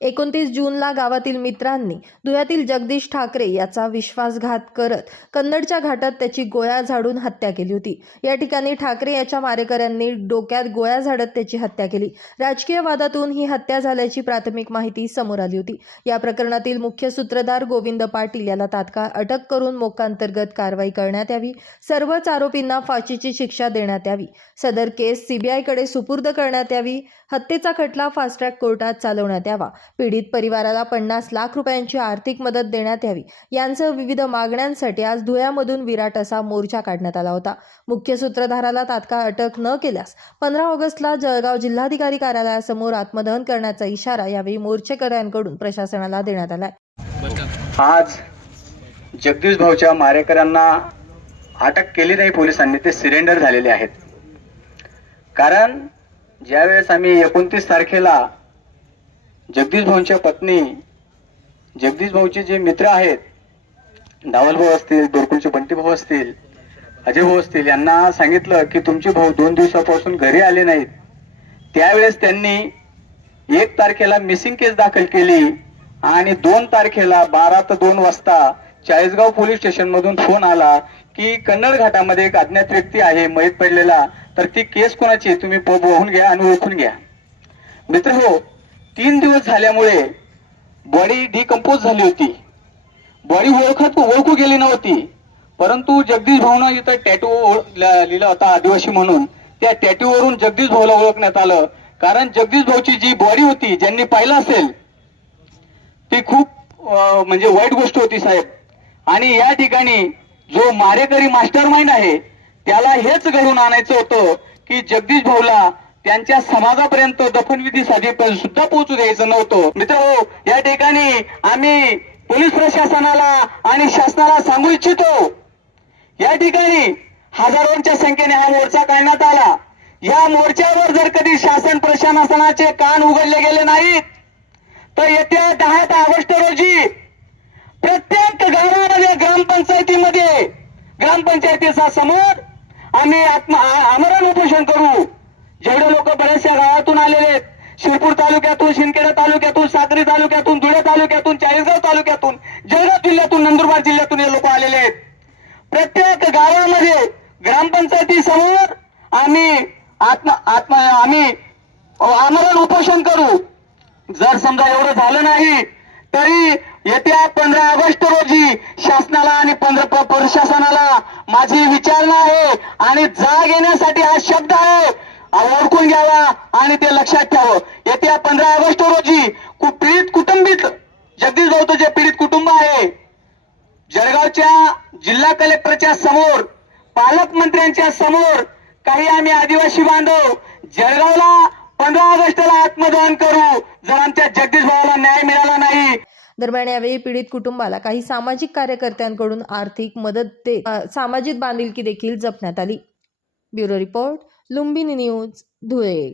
29 जूनला गावातील मित्रांनी धुळ्यातील जगदीश ठाकरे याचा विश्वासघात करत कन्नडच्या घाटात त्याची गोळ्या झाडून हत्या केली होती। या ठिकाणी ठाकरे याच्या मारेकऱ्यांनी डोक्यात गोळ्या झाडत त्याची हत्या केली। राजकीय वादातून ही हत्या झाल्याची प्राथमिक माहिती समोर आली होती। या प्रकरणातील मुख्य सूत्रधार गोविंद पाटील याला तात्काळ अटक करून मोक्कांतर्गत कारवाई करण्यात यावी। सर्वच आरोपींना फाशीची शिक्षा देण्यात यावी। सदर केस सीबीआयकडे सुपूर्द करण्यात यावी। हत्येचा खटला फास्ट ट्रॅक कोर्टात चालवण्यात यावा। पीडित परिवाराला 50 लाख रुपयांची आर्थिक मदत देण्यात यावी। यांसह विविध मागण्यांसाठी आज धुळ्यामधून विराट असा मोर्चा काढण्यात आला होता। मुख्य सूत्रधाराला तात्काळ अटक न केल्यास 15 ऑगस्टला जळगाव जिल्हाधिकारी कार्यालयासमोर आत्मदहन करण्याचा इशारा यावेळी मोर्चेकऱ्यांकडून प्रशासनाला देण्यात आला। आज जगदीश भाऊच्या मारेकऱ्यांना अटक केली नाही पोलिसांनी, ते सरेंडर झालेले आहेत। कारण ज्यावेळेस आम्ही 29 तारखेला जगदीश भाऊंच्या पत्नी, जगदीश भाऊचे जे मित्र आहेत, धावल भाऊ असतील, दोरकुलचे बंटी भाऊ असतील, अजय भाऊ असतील, यांना सांगितलं की तुमचे भाऊ 2 दिवसापासून घरी आले नाहीत। त्यावेळेस त्यांनी 1 तारखेला मिसिंग केस दाखल केली आणि 2 तारखेला 12 ते 2 वाजता चाळीसगाव पोलीस स्टेशन मधून फोन आला की कन्नड घाटामध्ये एक अज्ञात व्यक्ती आहे मयत पडलेला, तर ती केस कोणाची तुम्ही बघून घ्या आणि ओळखून घ्या। मित्र हो, 3 दिवस झाल्यामुळे बॉडी डिकंपोज झाली होती, बॉडी ओळखू गेली नव्हती। परंतु जगदीश भाऊनं इथं टॅटू लिहिला होता आदिवासी म्हणून, त्या टॅटू वरून जगदीश भाऊला ओळखण्यात आलं। कारण जगदीश भाऊची जी बॉडी होती, ज्यांनी पाहिलं असेल, ती खूप म्हणजे वाईट गोष्ट होती साहेब। आणि या ठिकाणी जो मारेकरी मास्टरमाइंड आहे त्याला हेच घडून आणायचं होतं की जगदीश भाऊला त्यांच्या समाजापर्यंत दफनविधीसाठी सुद्धा पोहोचू द्यायचं नव्हतं। मित्रहो, या ठिकाणी आम्ही पोलीस प्रशासनाला आणि शासनाला सांगू इच्छितो, या ठिकाणी हजारोंच्या संख्येने हा मोर्चा काढण्यात आला। या मोर्चावर जर कधी शासन प्रशासनाचे कान उघडले गेले नाहीत तर येत्या 10 ऑगस्ट रोजी प्रत्येक गावामध्ये ग्रामपंचायतीच्या समोर आम्ही आमरण उपोषण करू। जेवढे लोक बऱ्याचशा गावातून आलेले आहेत, शिरपूर तालुक्यातून, शिंदखेडा तालुक्यातून, साक्री तालुक्यातून, धुळे तालुक्यातून, चाळीसगाव तालुक्यातून, जळगाव जिल्ह्यातून, नंदुरबार जिल्ह्यातून हे लोक आलेले आहेत। प्रत्येक गावामध्ये ग्रामपंचायती समोर आम्ही आमरण उपोषण करू। जर समजा एवढं झालं नाही तरी येत्या 15 ऑगस्ट रोजी शासनाला आणि प्रशासनाला माझी विचारणा आहे आणि जाग येण्यासाठी हा शब्द आहे, ओळखून घ्यावा आणि ते लक्षात ठेवावं। येत्या 15 ऑगस्ट रोजी पीडित कुटुंबित जगदीश भाऊचं जे पीडित कुटुंब आहे, जळगावच्या जिल्हा कलेक्टरच्या समोर, पालकमंत्र्यांच्या समोर काही आम्ही आदिवासी बांधव जळगावला 15 ऑगस्टला आत्मदहन करू जर आमच्या जगदीश भावाला न्याय मिळाला नाही। दरम्यान यावेळी पीडित कुटुंबाला काही सामाजिक कार्यकर्त्यांकडून आर्थिक मदत देत सामाजिक बांधिलकी देखील जपण्यात आली। Bureau report, Lumbini news, Dhule.